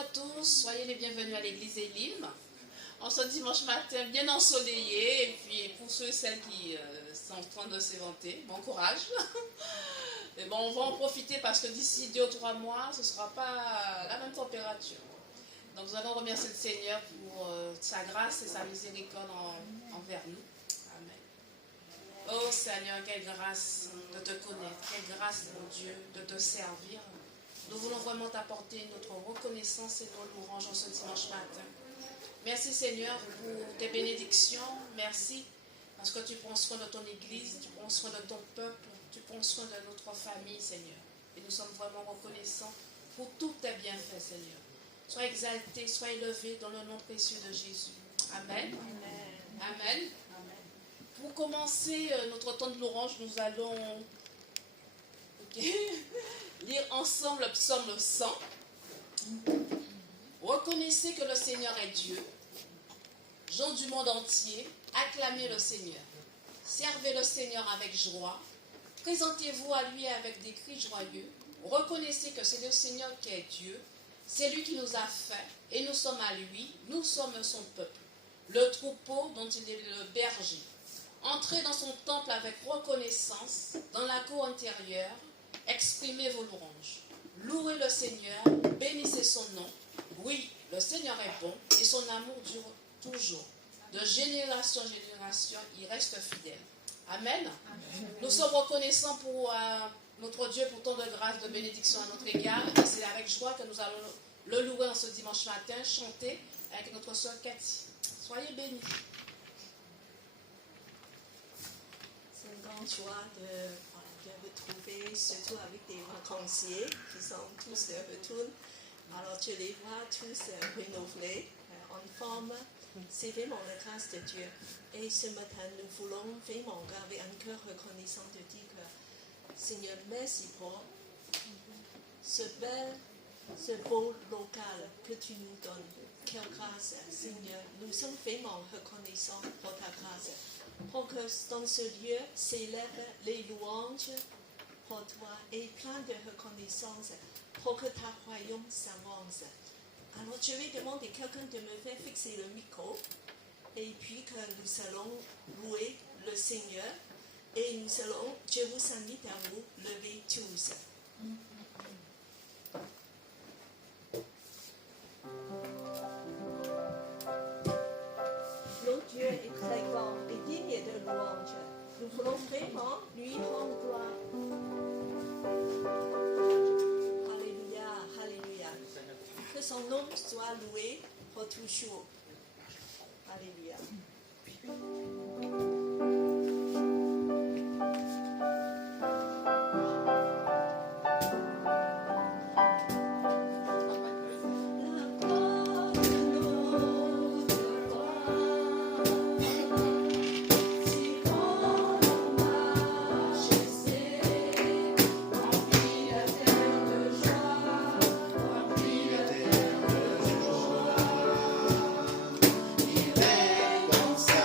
à tous, soyez les bienvenus à l'église Elim. En ce dimanche matin bien ensoleillé, et puis pour ceux et celles qui sont en train de s'éventer, bon courage. Mais bon, on va en profiter parce que d'ici 2 ou 3 mois, ce ne sera pas la même température. Donc nous allons remercier le Seigneur pour sa grâce et sa miséricorde envers nous. Amen. Oh Seigneur, quelle grâce de te connaître, quelle grâce, mon Dieu, de te servir. Nous voulons vraiment t'apporter notre reconnaissance et nos louanges en ce dimanche matin. Merci Seigneur pour tes bénédictions. Merci parce que tu prends soin de ton Église, tu prends soin de ton peuple, tu prends soin de notre famille, Seigneur. Et nous sommes vraiment reconnaissants pour tous tes bienfaits, Seigneur. Sois exalté, sois élevé dans le nom précieux de Jésus. Amen. Amen. Amen. Pour commencer notre temps de louange, nous allons lire ensemble le psaume 100. Reconnaissez que le Seigneur est Dieu. Gens du monde entier, acclamez le Seigneur. Servez le Seigneur avec joie. Présentez-vous à lui avec des cris joyeux. Reconnaissez que c'est le Seigneur qui est Dieu. C'est lui qui nous a fait et nous sommes à lui. Nous sommes son peuple, le troupeau dont il est le berger. Entrez dans son temple avec reconnaissance, dans la cour intérieure. Exprimez vos louanges. Louez le Seigneur, bénissez son nom. Oui, le Seigneur est bon et son amour dure toujours. De génération en génération, il reste fidèle. Amen. Amen. Nous sommes reconnaissants pour notre Dieu pour tant de grâce, de bénédiction à notre égard. Et c'est avec joie que nous allons le louer en ce dimanche matin, chanter avec notre sœur Cathy. Soyez bénis. C'est une grande joie de retrouver, surtout avec des vacanciers qui sont tous de retour. Alors tu les vois tous renouvelés, en forme. C'est vraiment la grâce de Dieu. Et ce matin, nous voulons vraiment avec un cœur reconnaissant de dire que Seigneur, merci pour ce beau local que tu nous donnes. Quelle grâce, Seigneur. Nous sommes vraiment reconnaissants pour ta grâce. Pour que dans ce lieu s'élèvent les louanges pour toi et plein de reconnaissance pour que ta royaume s'avance. Alors je vais demander à quelqu'un de me faire fixer le micro et puis que nous allons louer le Seigneur et je vous invite à vous lever tous. Notre Dieu est très grand et digne de louange. Nous voulons vraiment lui rendre gloire. Alléluia, alléluia. Que son nom soit loué pour toujours. Alléluia. Il est comme ça.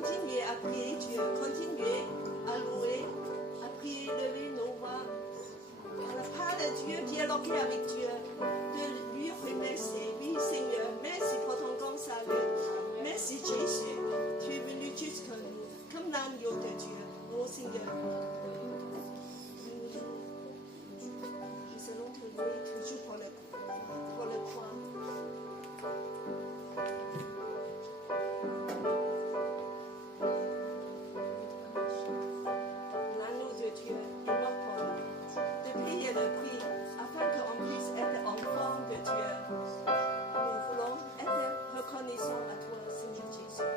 continuer à prier Dieu, continuer à louer, à prier, lever nos voix. À la part de Dieu, dialoguer avec Dieu, de lui remercier. Oui, Seigneur, merci pour ton grand salut. Merci Jésus, tu es venu jusqu'à nous, comme l'agneau de Dieu. Oh Seigneur, nous allons te louer toujours pour le point. L'agneau de Dieu est mort pour nous, de payer le prix afin qu'on puisse être enfant de Dieu. Nous voulons être reconnaissants à toi, Seigneur Jésus.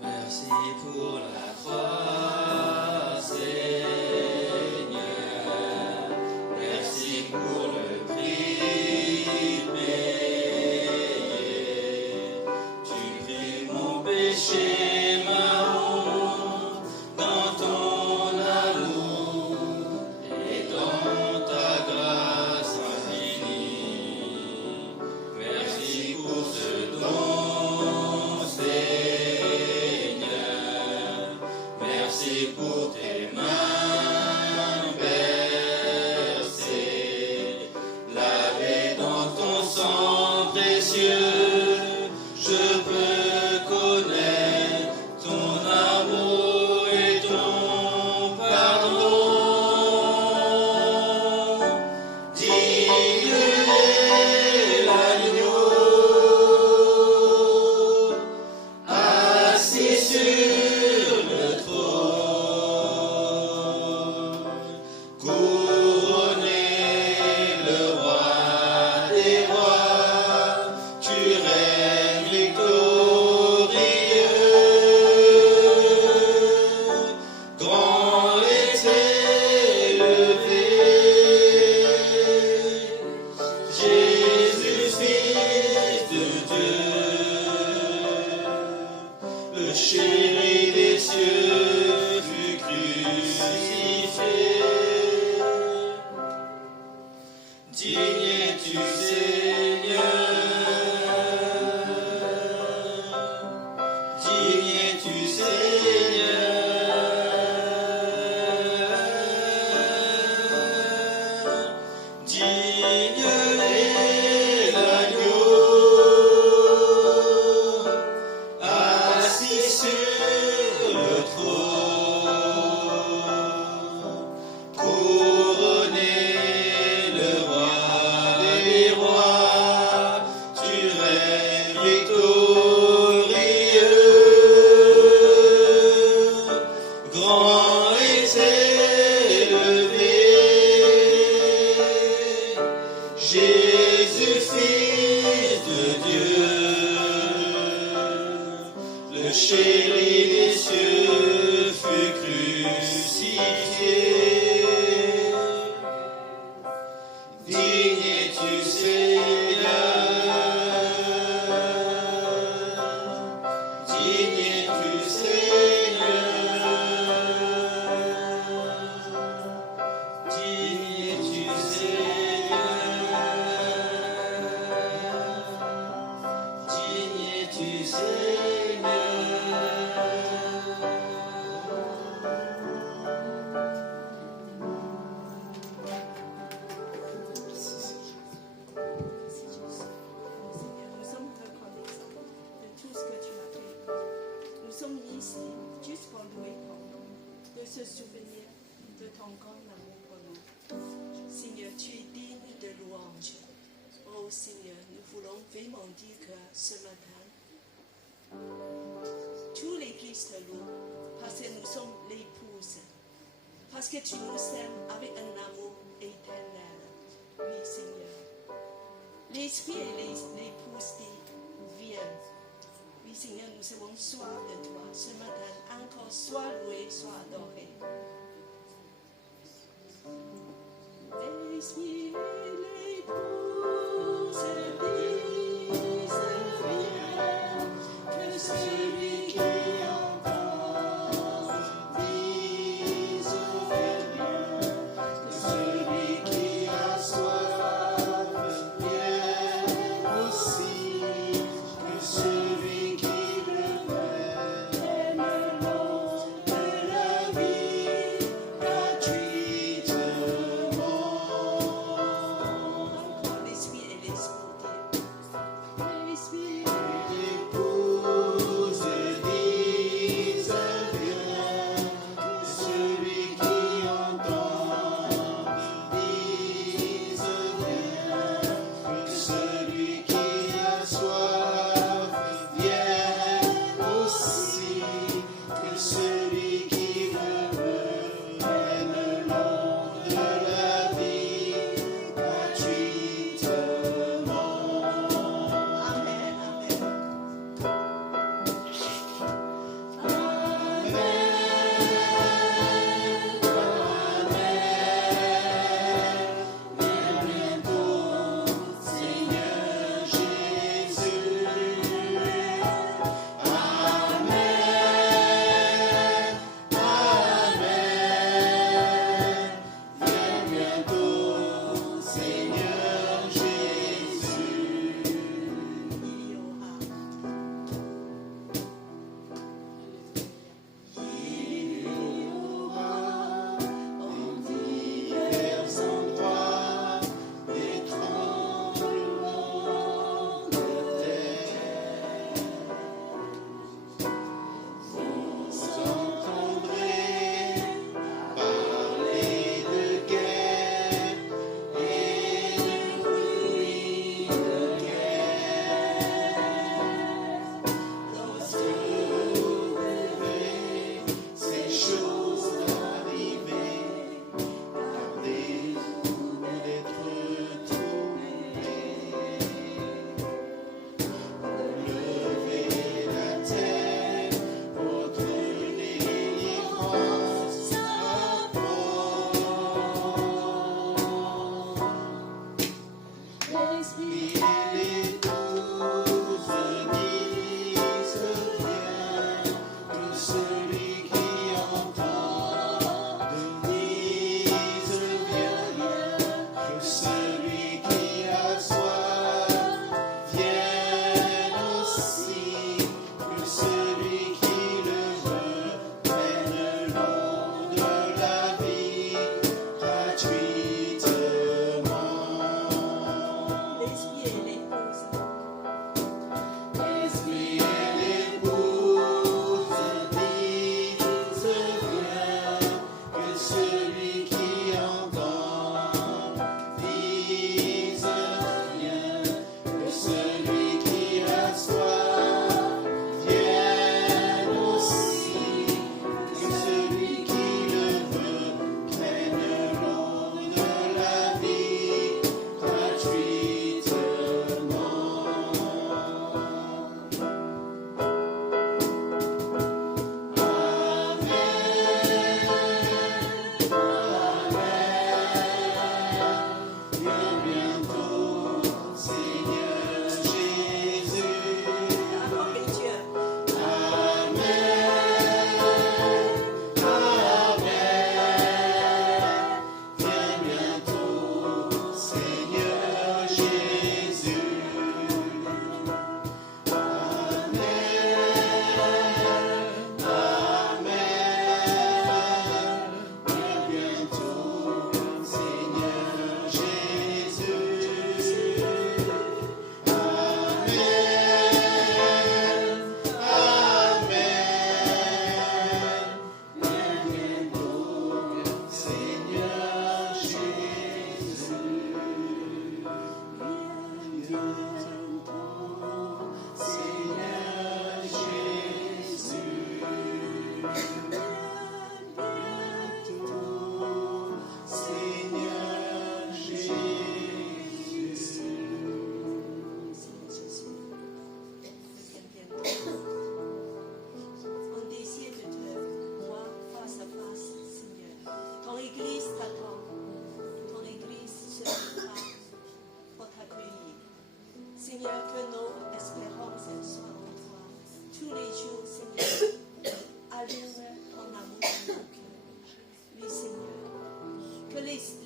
Merci pour la croix, Seigneur. Merci pour le prix payé. Tu pris mon péché, ma honte, dans ton amour et dans ta grâce infinie. Merci pour ce don, Seigneur. Merci pour tes mains bercées, lavées dans ton sang précieux. Je peux connaître ton amour et ton pardon. Digne est l'agneau, assis sur le trône, couronné le roi des rois, tu règnes victorieux. Grand est élevé, Jésus, Fils de Dieu, le chéri des cieux fut crucifié. Digne es-tu, Seigneur, digne es-tu, Seigneur, digne est l'agneau, assis sur le trône, couronné le roi des rois, tu règnes victorieux. Grand est élevé, Jésus, Fils de Dieu, le chéri des cieux fut crucifié. Digne es-tu, Seigneur, digne es-tu, Seigneur, digne es-tu, Seigneur, digne es-tu, Merci Jésus. Seigneur, nous sommes reconnaissants de tout ce que tu as fait. Nous sommes ici juste pour louer ton nom, de se souvenir de ton grand amour pour nous. Seigneur, tu es digne de louange. Oh Seigneur, nous voulons vraiment dire que ce matin, tous les Église te loue, parce que nous sommes l'épouse, parce que tu nous aimes avec un amour éternel. Oui, Seigneur. L'Esprit et l'épouse viennent. Oui, Seigneur, nous avons soif de toi. Ce matin, encore sois loué, sois adoré. L'Esprit et l'épouse disent viens, que celui qui entend dise bien, que celui qui a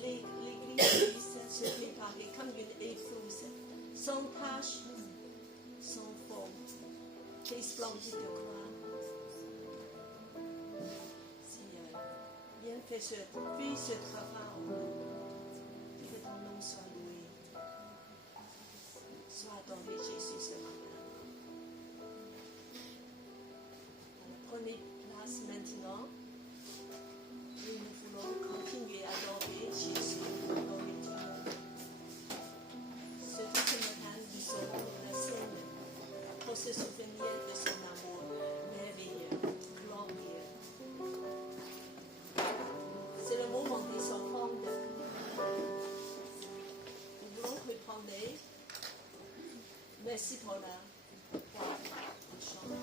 l'Église se préparait comme une épouse, sans tache, sans forme, très splendide de gloire. Seigneur, viens fais ce travail, que ton nom soit loué. Sois adoré Jésus ce matin. Prenez place maintenant. Et nous voulons continuer à adorer Jésus, adorer Dieu. Ce matin, nous serons dans la scène pour se souvenir de son amour merveilleux, glorieux. C'est le moment des offrandes. Nous voulons reprendre. Merci pour la chante.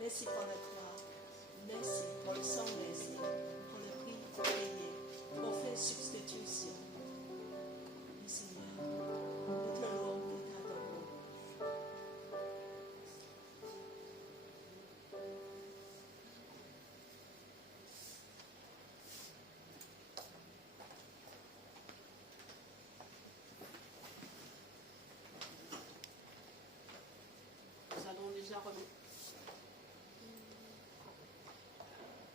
Merci pour la croix. Merci pour le sang versé, pour le prix payé, pour faire substitution. Et Seigneur, nous te louons et t'adorons.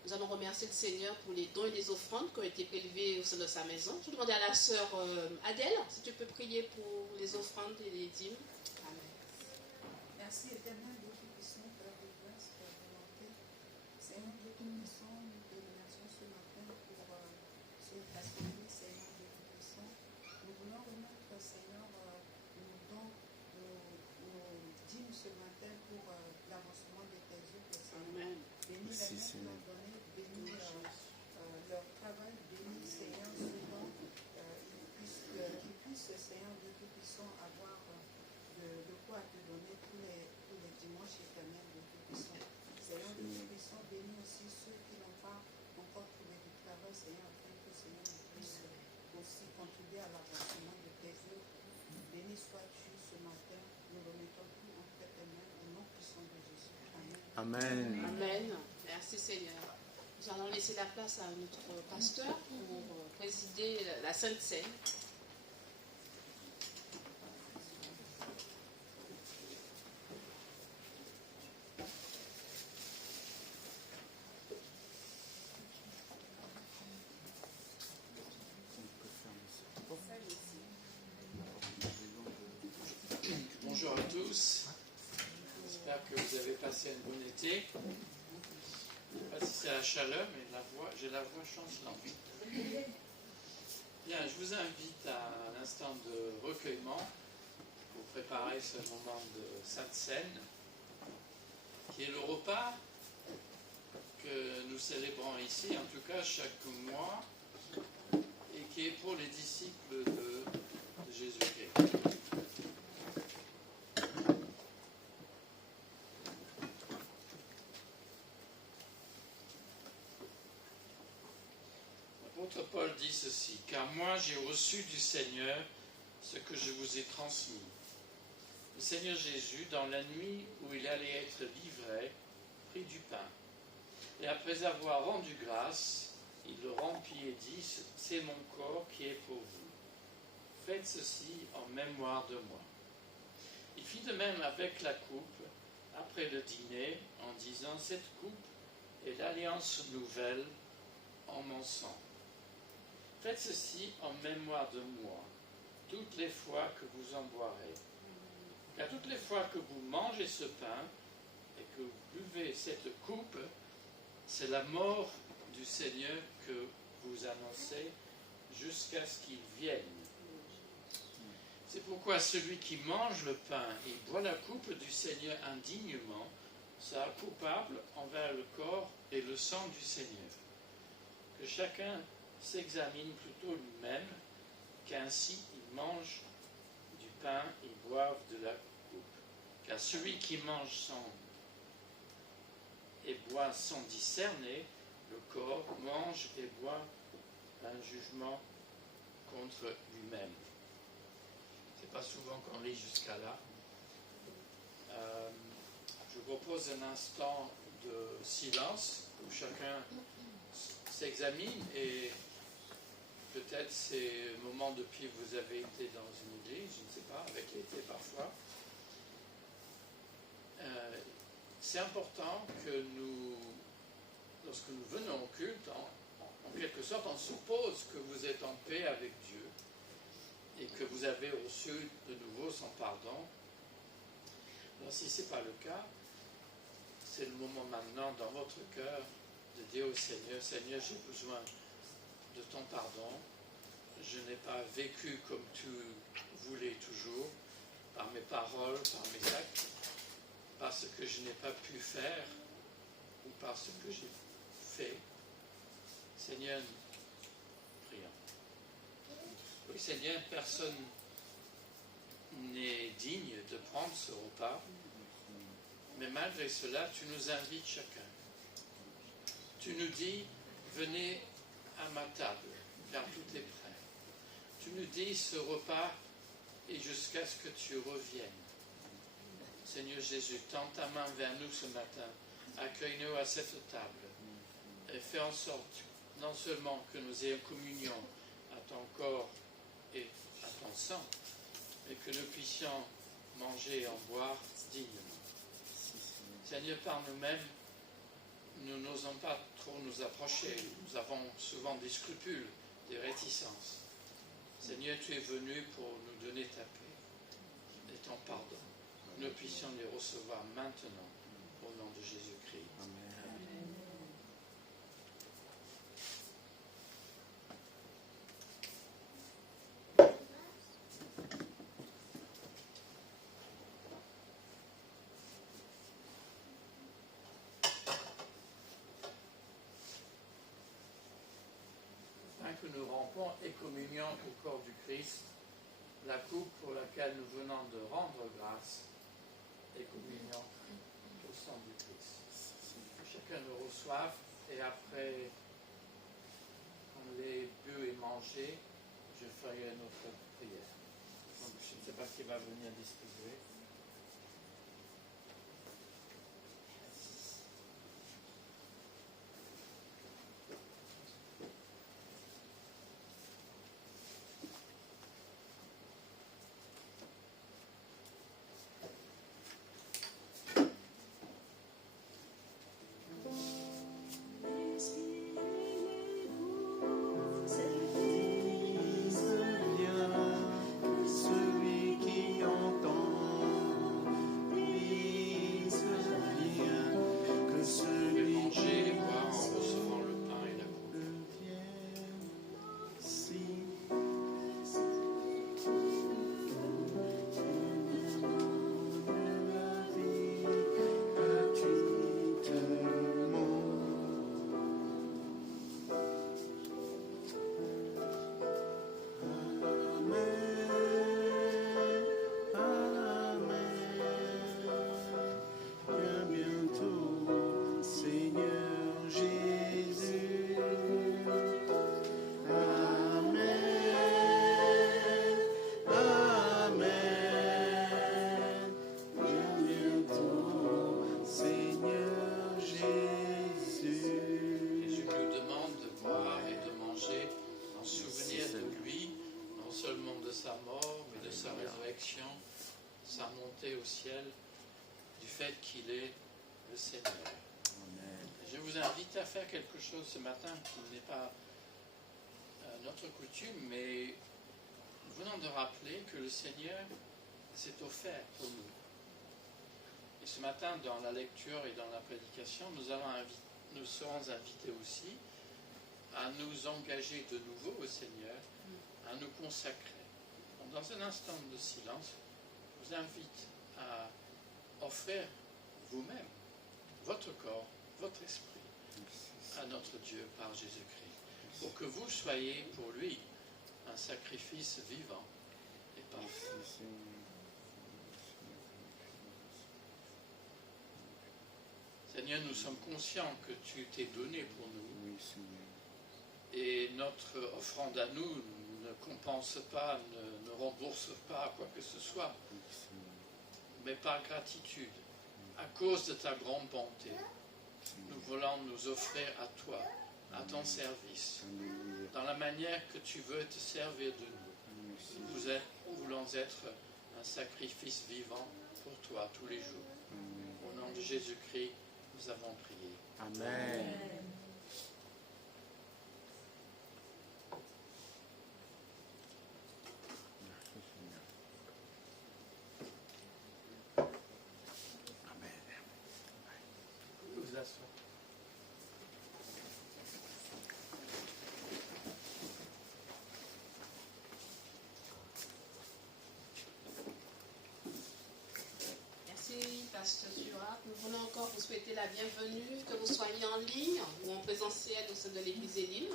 Nous allons remercier le Seigneur pour les dons et les offrandes qui ont été prélevés au sein de sa maison. Je vais demander à la sœur Adèle si tu peux prier pour les offrandes et les dîmes. Amen. Merci éternel Dieu Tout-Puissant, Père de grâce, Père de volonté. Seigneur Dieu Tout-Puissant, nous te remercions ce matin pour cette assemblée, Seigneur Dieu Tout-Puissant. Nous voulons remettre, Seigneur, nos dons, nos dîmes ce matin pour l'avancement de tes œuvres, Seigneur. Bénis les mains qui l'ont donné, bénis leur travail, bénis, Seigneur, ce dont qu'ils puissent, Seigneur Dieu Tout-Puissant, avoir de quoi te donner tous les dimanches éternels de Tout-Puissant. Seigneur Dieu Tout-Puissant, bénis aussi ceux qui n'ont pas encore trouvé du travail, Seigneur, afin que, Seigneur, puisse aussi contribuer à l'avancement de tes œuvres. Béni sois-tu ce matin, nous remettons tout entre tes mains, au nom puissant de Jésus. Amen. Amen. Amen. Merci Seigneur. Nous allons laisser la place à notre pasteur pour présider la Sainte Seine. Bonjour à tous. J'espère que vous avez passé un bon été. Je ne sais pas si c'est la chaleur, mais j'ai la voix chancelante. Bien, je vous invite à l'instant de recueillement pour préparer ce moment de Sainte Seine, qui est le repas que nous célébrons ici, en tout cas chaque mois, et qui est pour les disciples de Jésus-Christ. L'apôtre Paul dit ceci: car moi j'ai reçu du Seigneur ce que je vous ai transmis. Le Seigneur Jésus, dans la nuit où il allait être livré, prit du pain. Et après avoir rendu grâce, il le rompit et dit, c'est mon corps qui est pour vous. Faites ceci en mémoire de moi. Il fit de même avec la coupe, après le dîner, en disant, cette coupe est l'alliance nouvelle en mon sang. Faites ceci en mémoire de moi, toutes les fois que vous en boirez. Car toutes les fois que vous mangez ce pain et que vous buvez cette coupe, c'est la mort du Seigneur que vous annoncez jusqu'à ce qu'il vienne. C'est pourquoi celui qui mange le pain et boit la coupe du Seigneur indignement sera coupable envers le corps et le sang du Seigneur. Que chacun s'examine plutôt lui-même, qu'ainsi il mange du pain et boive de la coupe. Car celui qui mange et boit sans discerner le corps, mange et boit un jugement contre lui-même. C'est pas souvent qu'on lit jusqu'à là. Je vous propose un instant de silence où chacun s'examine et peut-être c'est le moment depuis que vous avez été dans une église, je ne sais pas, avec l'été parfois. C'est important que nous, lorsque nous venons au culte, en quelque sorte, on suppose que vous êtes en paix avec Dieu et que vous avez reçu de nouveau son pardon. Alors si ce n'est pas le cas, c'est le moment maintenant dans votre cœur de dire au Seigneur, Seigneur, j'ai besoin de ton pardon. Je n'ai pas vécu comme tu voulais toujours, par mes paroles, par mes actes, parce que je n'ai pas pu faire ou parce que j'ai fait. Seigneur, prions. Oui, Seigneur, personne n'est digne de prendre ce repas, mais malgré cela, tu nous invites chacun. Tu nous dis, venez à ma table, car tout est prêt. Tu nous dis, ce repas est jusqu'à ce que tu reviennes. Seigneur Jésus, tends ta main vers nous ce matin, accueille-nous à cette table et fais en sorte non seulement que nous ayons communion à ton corps et à ton sang, mais que nous puissions manger et en boire dignement. Seigneur, par nous-mêmes, nous n'osons pas trop nous approcher, nous avons souvent des scrupules, des réticences. Seigneur, tu es venu pour nous donner ta paix et ton pardon. Nous puissions les recevoir maintenant au nom de Jésus-Christ. Amen. Afin que nous rompons et communions au corps du Christ, la coupe pour laquelle nous venons de rendre grâce et communion au sang du Christ. Que chacun le reçoive et après qu'on l'ait bu et mangé, je ferai notre prière. Donc je ne sais pas qui va venir distribuer. Celui qui entend fait qu'il est le Seigneur. Je vous invite à faire quelque chose ce matin qui n'est pas notre coutume, mais nous venons de rappeler que le Seigneur s'est offert pour nous. Et ce matin, dans la lecture et dans la prédication, nous serons invités aussi à nous engager de nouveau au Seigneur, à nous consacrer. Donc, dans un instant de silence, je vous invite à offrir vous-même votre corps, votre esprit à notre Dieu par Jésus-Christ, pour que vous soyez pour lui un sacrifice vivant et parfait. Seigneur, nous sommes conscients que tu t'es donné pour nous. Et notre offrande à nous ne compense pas, ne rembourse pas quoi que ce soit, mais par gratitude, à cause de ta grande bonté, nous voulons nous offrir à toi, à ton service, dans la manière que tu veux te servir de nous. Nous voulons être un sacrifice vivant pour toi tous les jours. Au nom de Jésus-Christ, nous avons prié. Amen. Vous asseoir. Merci, Pasteur Stuart. Nous voulons encore vous souhaiter la bienvenue, que vous soyez en ligne ou en présentiel au sein de l'Église Élim.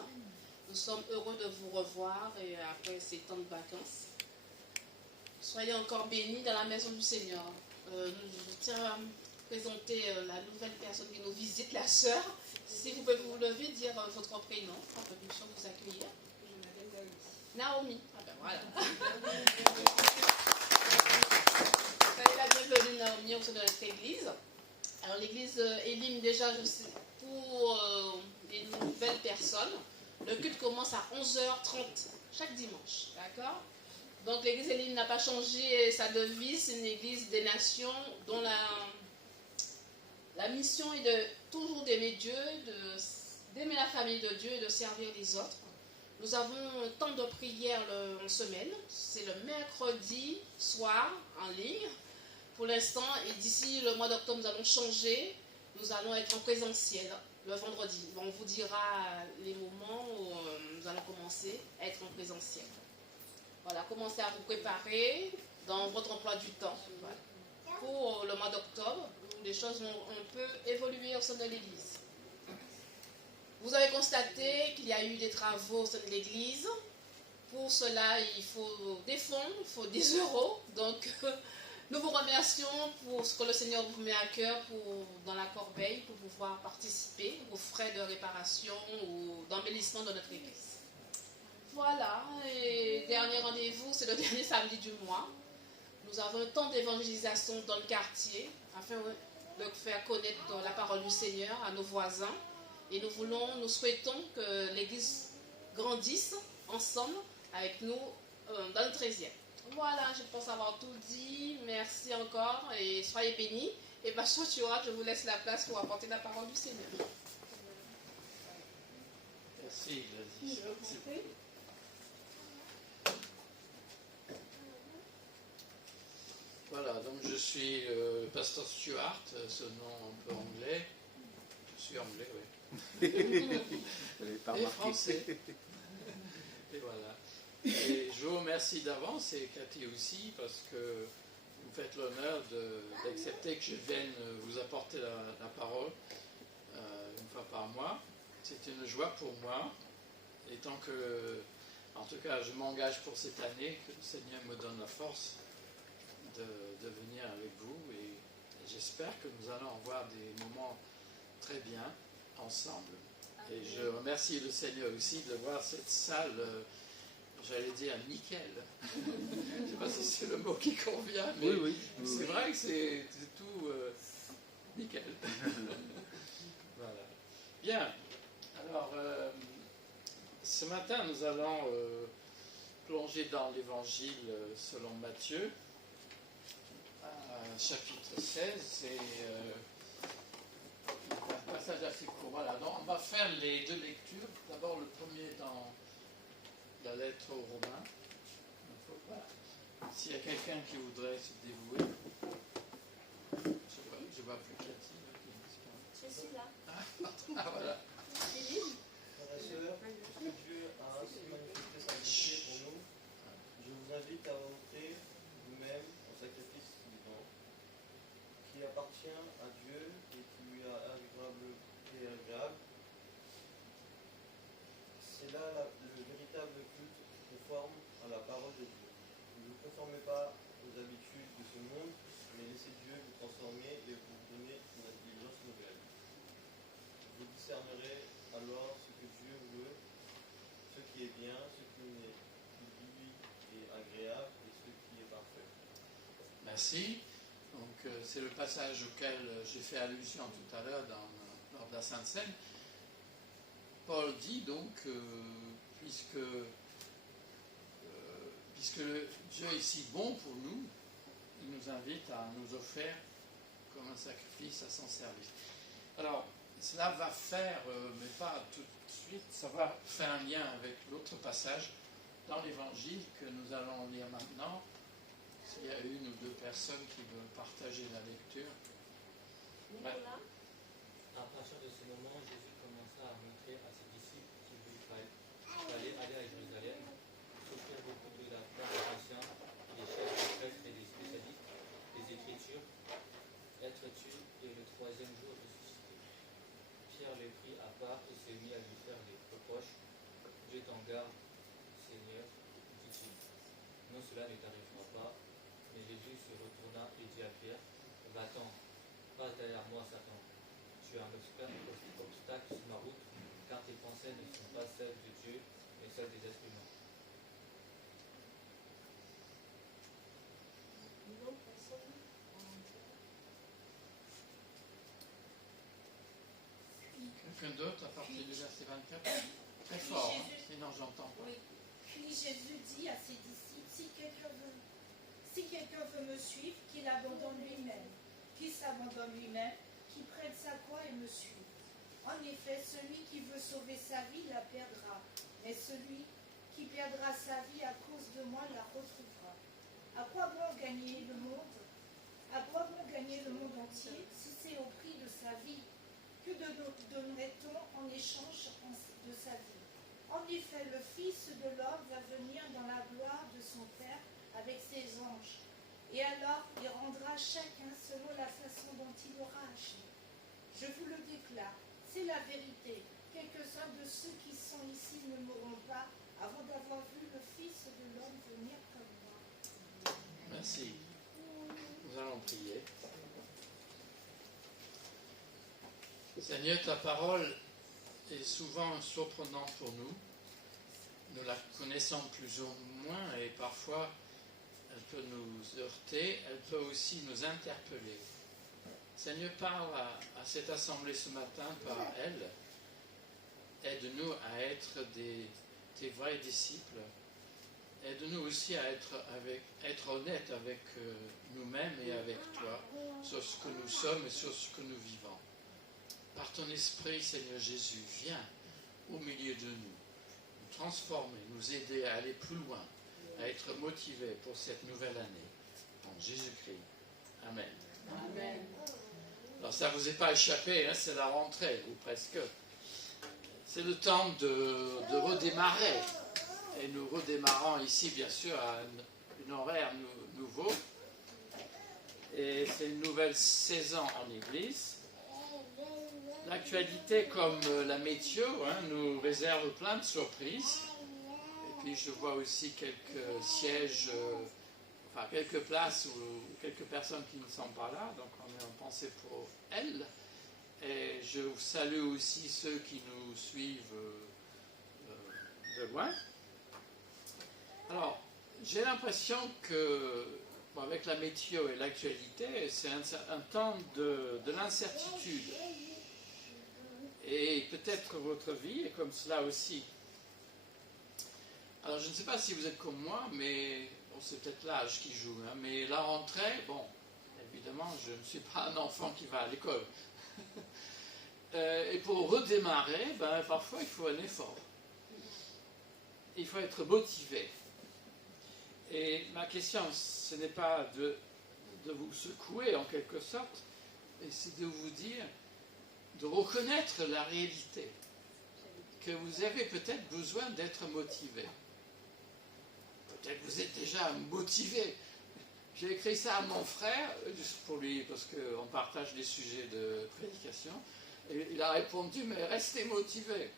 Nous sommes heureux de vous revoir et après ces temps de vacances. Soyez encore bénis dans la maison du Seigneur. Je tiens à présenter la nouvelle personne qui nous visite, la sœur. Si vous pouvez vous lever, dire votre prénom, afin que nous puissions vous accueillir. Naomi. Ah ben voilà. Soyez la bienvenue, Naomi, au sein de notre église. Alors l'église Élim, déjà, je sais, pour les nouvelles personnes, le culte commence à 11h30 chaque dimanche. D'accord? Donc l'église Élim n'a pas changé sa devise, c'est une église des nations dont la mission est de toujours d'aimer Dieu, d'aimer la famille de Dieu et de servir les autres. Nous avons un temps de prière en semaine, c'est le mercredi soir en ligne pour l'instant, et d'ici le mois d'octobre nous allons changer, nous allons être en présentiel le vendredi. On vous dira les moments où nous allons commencer à être en présentiel. Voilà, commencez à vous préparer dans votre emploi du temps. Voilà. Pour le mois d'octobre, les choses vont un peu évoluer au sein de l'église. Vous avez constaté qu'il y a eu des travaux au sein de l'église. Pour cela, il faut des fonds, il faut des euros. Donc, nous vous remercions pour ce que le Seigneur vous met à cœur dans la corbeille pour pouvoir participer aux frais de réparation ou d'embellissement de notre église. Voilà, et dernier rendez-vous, c'est le dernier samedi du mois. Nous avons un temps d'évangélisation dans le quartier afin de faire connaître la parole du Seigneur à nos voisins. Et nous souhaitons que l'église grandisse ensemble avec nous dans le 13e. Voilà, je pense avoir tout dit. Merci encore et soyez bénis. Et Pasteur Stuart, je vous laisse la place pour apporter la parole du Seigneur. Merci, Gladys. Voilà, donc je suis Pasteur Stuart, ce nom un peu anglais. Je suis anglais, oui. Et français. Et voilà. Et je vous remercie d'avance, et Cathy aussi, parce que vous faites l'honneur d'accepter que je vienne vous apporter la parole une fois par mois. C'est une joie pour moi. Et tant que, en tout cas, je m'engage pour cette année, que le Seigneur me donne la force de venir avec vous. Et j'espère que nous allons avoir des moments très bien ensemble. Et je remercie le Seigneur aussi de voir cette salle, j'allais dire nickel. Je ne sais pas si c'est le mot qui convient, mais oui. C'est vrai que c'est tout nickel. Voilà. Bien. Alors, ce matin, nous allons plonger dans l'évangile selon Matthieu. chapitre 16, c'est un passage assez court. Voilà, donc on va faire les deux lectures. D'abord le premier dans la lettre aux Romains. Donc, voilà. S'il y a quelqu'un qui voudrait se dévouer, je vois plus Cathy. Je suis là. Ah voilà. Philippe. Frères et sœurs, puisque Dieu a ainsi manifesté sa bonté pour nous, je vous invite à offrir vous-même en sacrifice vivant, qui appartient à Dieu et qui lui est agréable. C'est là le véritable culte conforme à la parole de Dieu. Ne vous conformez pas aux habitudes de ce monde, mais laissez Dieu vous transformer et vous donner une intelligence nouvelle. Vous discernerez alors ce que Dieu veut, ce qui est bien, ce qui lui est agréable et ce qui est parfait. Merci. Donc c'est le passage auquel j'ai fait allusion tout à l'heure lors de la Sainte Seine. Paul dit donc puisque Dieu est si bon pour nous, il nous invite à nous offrir comme un sacrifice à son service. Alors, cela va faire, mais pas tout de suite, ça va faire un lien avec l'autre passage dans l'Évangile que nous allons lire maintenant. S'il y a une ou deux personnes qui veulent partager la lecture. Nicolas. À partir de ce moment, Jésus commença à montrer à ses disciples qu'il lui fallait aller à Jérusalem, souffrir beaucoup de la part des anciens, des chefs, des prêtres et des spécialistes des Écritures, être tué et le troisième jour ressuscité. Pierre le prit à part et se mit à lui faire des reproches. Dieu t'en garde, Seigneur, dit-il. Non, cela ne t'arrivera pas. Mais Jésus se retourna et dit à Pierre, va-t'en, passe derrière moi, Satan. Tu as un obstacle sur ma route, car tes pensées ne sont pas celles de Dieu, mais celles des êtres humains. Une autre personne. Quelqu'un d'autre à partir du verset 24? Très fort, hein, sinon j'entends pas. Oui. Puis Jésus dit à ses disciples, si quelqu'un veut me suivre, qu'il abandonne lui-même, qu'il s'abandonne lui-même, qu'il prenne sa croix et me suive. En effet, celui qui veut sauver sa vie la perdra, mais celui qui perdra sa vie à cause de moi la retrouvera. À quoi bon gagner le monde? À quoi bon gagner le monde entier si c'est au prix de sa vie? Que donnerait-on en échange de sa vie? En effet, le Fils de l'homme va venir dans la gloire de son Père avec ses anges. Et alors, il rendra chacun selon la façon dont il aura agi. Je vous le déclare, c'est la vérité. Quelques-uns de ceux qui sont ici ne mourront pas avant d'avoir vu le Fils de l'homme venir comme moi. Merci. Nous allons prier. Seigneur, ta parole est souvent surprenante pour nous. Nous la connaissons plus ou moins et parfois elle peut nous heurter, elle peut aussi nous interpeller. Seigneur, parle à cette assemblée ce matin par elle. Aide-nous à être tes vrais disciples. Aide-nous aussi à être honnêtes avec nous-mêmes et avec toi sur ce que nous sommes et sur ce que nous vivons. Par ton esprit, Seigneur Jésus, viens au milieu de nous, nous transformer, nous aider à aller plus loin, à être motivés pour cette nouvelle année. En Jésus-Christ. Amen. Amen. Alors ça ne vous est pas échappé, hein, c'est la rentrée, ou presque. C'est le temps de redémarrer. Et nous redémarrons ici, bien sûr, à un horaire nouveau. Et c'est une nouvelle saison en Église. L'actualité, comme la météo, nous réserve plein de surprises. Et puis je vois aussi quelques sièges, quelques places ou quelques personnes qui ne sont pas là. Donc on est en pensée pour elles. Et je salue aussi ceux qui nous suivent de loin. Alors, j'ai l'impression que, avec la météo et l'actualité, c'est un temps de l'incertitude. Et peut-être votre vie est comme cela aussi. Alors, je ne sais pas si vous êtes comme moi, mais c'est peut-être l'âge qui joue. Mais la rentrée, évidemment, je ne suis pas un enfant qui va à l'école. Et pour redémarrer, parfois il faut un effort. Il faut être motivé. Et ma question, ce n'est pas de vous secouer en quelque sorte, mais c'est de vous dire, de reconnaître la réalité, que vous avez peut-être besoin d'être motivé. Peut-être vous êtes déjà motivé. J'ai écrit ça à mon frère, juste pour lui, parce qu'on partage des sujets de prédication, et il a répondu, mais restez motivé.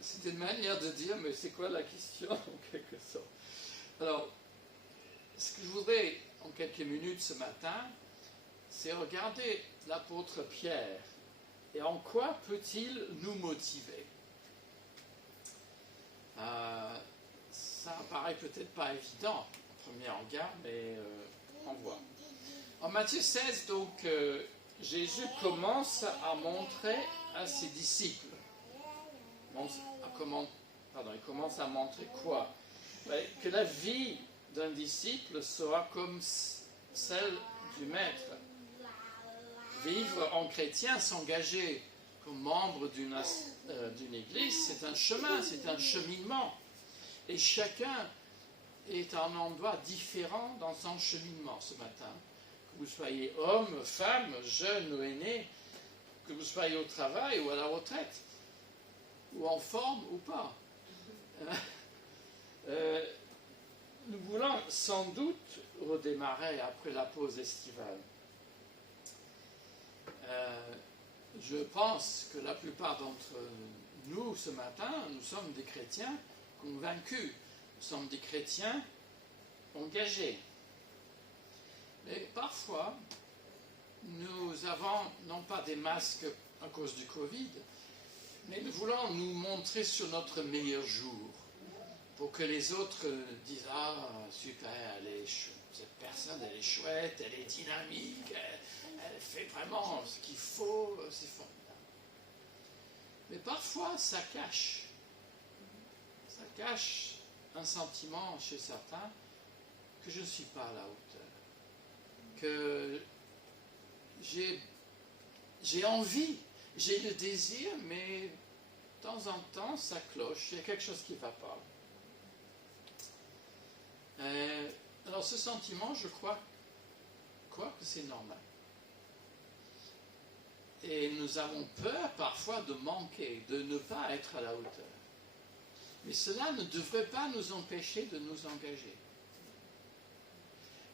C'était une manière de dire, mais c'est quoi la question, en quelque sorte. Alors, ce que je voudrais, en quelques minutes ce matin, c'est regarder l'apôtre Pierre, et en quoi peut-il nous motiver? Ça paraît peut-être pas évident, en premier regard, mais on voit. En Matthieu 16, donc, Jésus commence à montrer à ses disciples. Il commence à montrer quoi? Que la vie d'un disciple sera comme celle du maître. Vivre en chrétien, s'engager comme membre d'une église, c'est un chemin, c'est un cheminement. Et chacun est à un endroit différent dans son cheminement ce matin. Que vous soyez homme, femme, jeune ou aîné, que vous soyez au travail ou à la retraite, ou en forme ou pas. Nous voulons sans doute redémarrer après la pause estivale. Je pense que la plupart d'entre nous ce matin, nous sommes des chrétiens convaincus, nous sommes des chrétiens engagés. Mais parfois, nous avons non pas des masques à cause du Covid, mais nous voulons nous montrer sur notre meilleur jour, pour que les autres disent « Ah, super, cette personne, elle est chouette, elle est dynamique, elle fait vraiment ce qu'il faut, c'est formidable. » Mais parfois, ça cache un sentiment chez certains que je ne suis pas à la hauteur, que j'ai envie, j'ai le désir, mais de temps en temps, ça cloche, il y a quelque chose qui ne va pas. Alors ce sentiment, je crois que c'est normal. Et nous avons peur parfois de manquer, de ne pas être à la hauteur. Mais cela ne devrait pas nous empêcher de nous engager.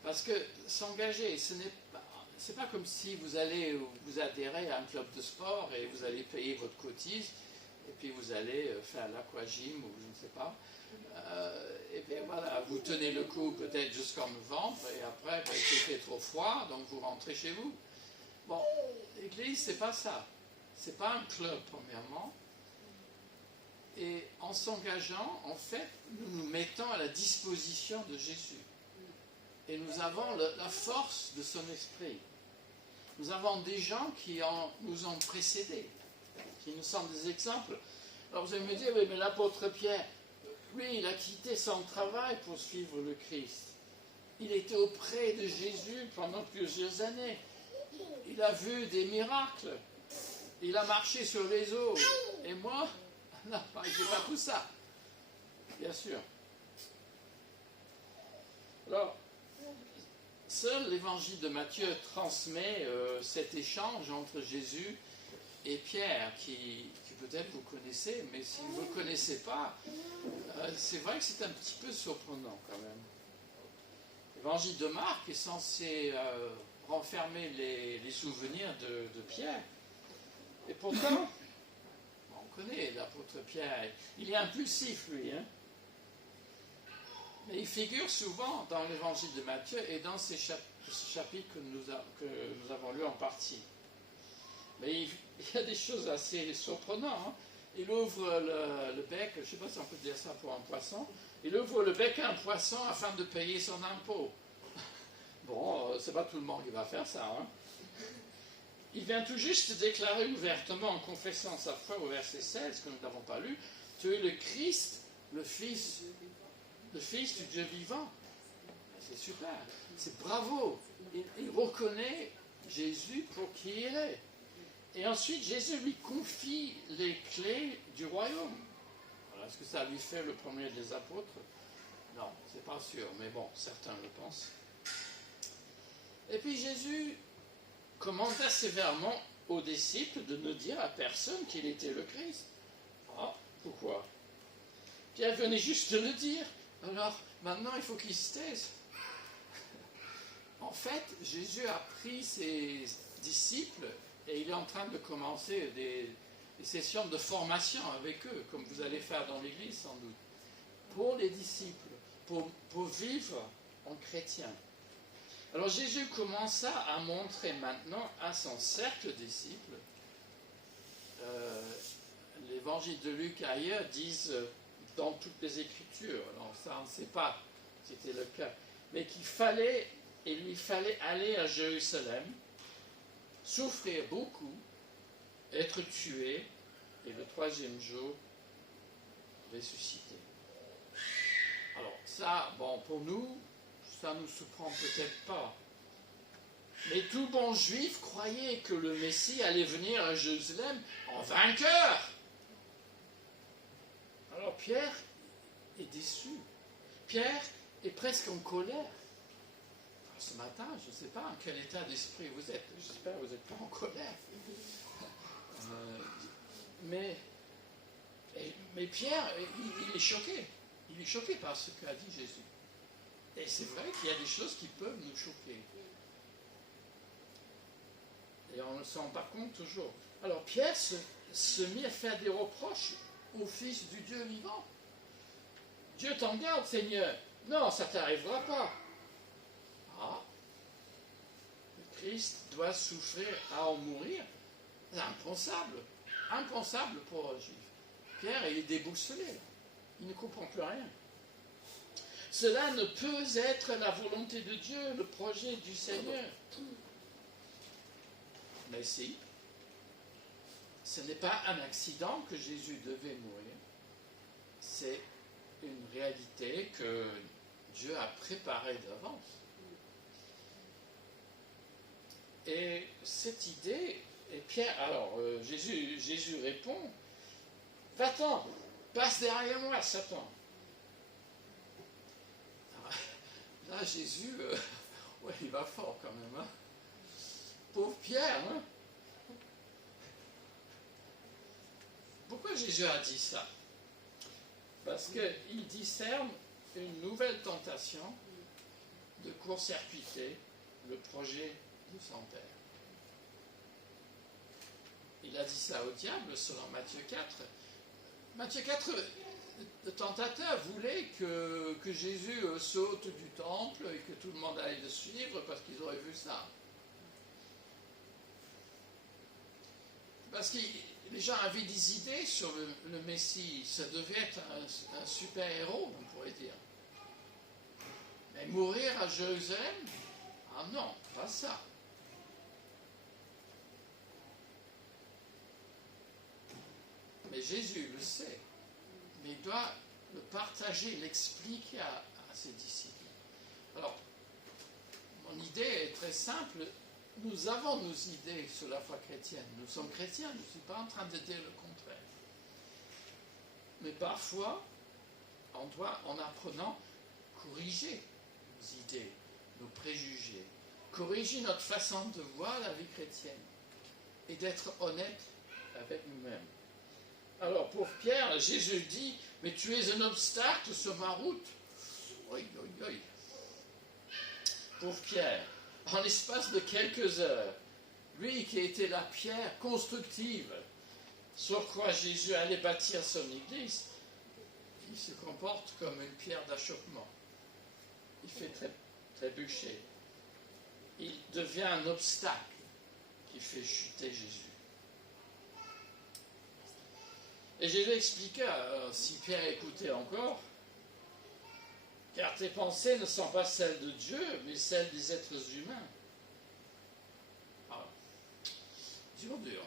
Parce que s'engager, c'est pas comme si vous allez vous adhérer à un club de sport et vous allez payer votre cotise et puis vous allez faire l'aquagym ou je ne sais pas. Et bien voilà, vous tenez le coup peut-être jusqu'en novembre et après il fait trop froid, donc vous rentrez chez vous. Bon, l'église c'est pas ça. C'est pas un club premièrement. Et en s'engageant, en fait, nous nous mettons à la disposition de Jésus. Et nous avons la force de son esprit. Nous avons des gens qui nous ont précédés, qui nous sont des exemples. Alors vous allez me dire, oui, mais l'apôtre Pierre, lui, il a quitté son travail pour suivre le Christ. Il était auprès de Jésus pendant plusieurs années. Il a vu des miracles. Il a marché sur les eaux. Et moi, non, je n'ai pas tout ça. Bien sûr. Alors, seul l'évangile de Matthieu transmet cet échange entre Jésus et Pierre, qui peut-être vous connaissez, mais si vous ne le connaissez pas, c'est vrai que c'est un petit peu surprenant quand même. L'évangile de Marc est censé renfermer les souvenirs de Pierre. Et pourtant, on connaît l'apôtre Pierre, il est impulsif lui, hein. Mais il figure souvent dans l'évangile de Matthieu et dans ces chapitres que nous avons lus en partie. Mais il y a des choses assez surprenantes. Hein. Il ouvre le bec, je ne sais pas si on peut dire ça pour un poisson, il ouvre le bec à un poisson afin de payer son impôt. Bon, c'est pas tout le monde qui va faire ça. Hein. Il vient tout juste déclarer ouvertement en confessant sa foi au verset 16, que nous n'avons pas lu, « Tu es le Christ, le Fils du Dieu vivant. » C'est super. C'est bravo. Il reconnaît Jésus pour qui il est. Et ensuite, Jésus lui confie les clés du royaume. Alors, est-ce que ça lui fait le premier des apôtres? Non, c'est pas sûr, mais bon, certains le pensent. Et puis Jésus commanda sévèrement aux disciples de ne dire à personne qu'il était le Christ. Ah, pourquoi? Pierre venait juste de le dire. Alors, maintenant, il faut qu'il se taise. En fait, Jésus a pris ses disciples et il est en train de commencer des sessions de formation avec eux, comme vous allez faire dans l'église sans doute, pour les disciples, pour vivre en chrétien. Alors Jésus commença à montrer maintenant à son cercle de disciples, l'évangile de Luc et ailleurs disent dans toutes les Écritures, alors ça on ne sait pas si c'était le cas, mais il lui fallait aller à Jérusalem, souffrir beaucoup, être tué, et le troisième jour, ressusciter. Alors ça, bon, pour nous, ça ne nous surprend peut-être pas. Mais tout bon juif croyait que le Messie allait venir à Jérusalem en vainqueur. Alors Pierre est déçu. Pierre est presque en colère. Ce matin, je ne sais pas en quel état d'esprit vous êtes. J'espère que vous n'êtes pas en colère. Mais Pierre, il est choqué. Il est choqué par ce qu'a dit Jésus. Et c'est vrai qu'il y a des choses qui peuvent nous choquer. Et on ne s'en rend pas compte toujours. Alors Pierre se mit à faire des reproches au Fils du Dieu vivant. Dieu t'en garde, Seigneur. Non, ça ne t'arrivera pas. Ah, le Christ doit souffrir à en mourir. C'est impensable. Impensable pour un juif. Pierre, il est déboussolé. Il ne comprend plus rien. Cela ne peut être la volonté de Dieu, le projet du Seigneur. Mais si, ce n'est pas un accident que Jésus devait mourir. C'est une réalité que Dieu a préparée d'avance. Et cette idée, et Pierre, alors Jésus répond, va-t'en, passe derrière moi, Satan. Alors, là, Jésus, ouais, il va fort quand même. Hein. Pauvre Pierre, hein. Pourquoi Jésus a dit ça? Parce qu'il discerne une nouvelle tentation de court-circuiter le projet de son Père. Il a dit ça au diable selon Matthieu 4. Matthieu 4, le tentateur voulait que Jésus saute du temple et que tout le monde aille le suivre parce qu'ils auraient vu ça. Parce que les gens avaient des idées sur le Messie. Ça devait être un super-héros, on pourrait dire. Mais mourir à Jérusalem? Ah non, pas ça. Mais Jésus le sait. Mais il doit le partager, l'expliquer à ses disciples. Alors, mon idée est très simple. Nous avons nos idées sur la foi chrétienne. Nous sommes chrétiens, je ne suis pas en train de dire le contraire. Mais parfois, on doit, en apprenant, corriger nos idées, nos préjugés, corriger notre façon de voir la vie chrétienne et d'être honnête avec nous-mêmes. Alors, pour Pierre, Jésus dit, mais tu es un obstacle sur ma route. Oui, oui, oui. Pour Pierre, en l'espace de quelques heures, lui qui était la pierre constructive sur quoi Jésus allait bâtir son église, il se comporte comme une pierre d'achoppement. Il fait trébucher. Il devient un obstacle qui fait chuter Jésus. Et Jésus expliqua, si Pierre écoutait encore, car tes pensées ne sont pas celles de Dieu, mais celles des êtres humains. Ah, dur.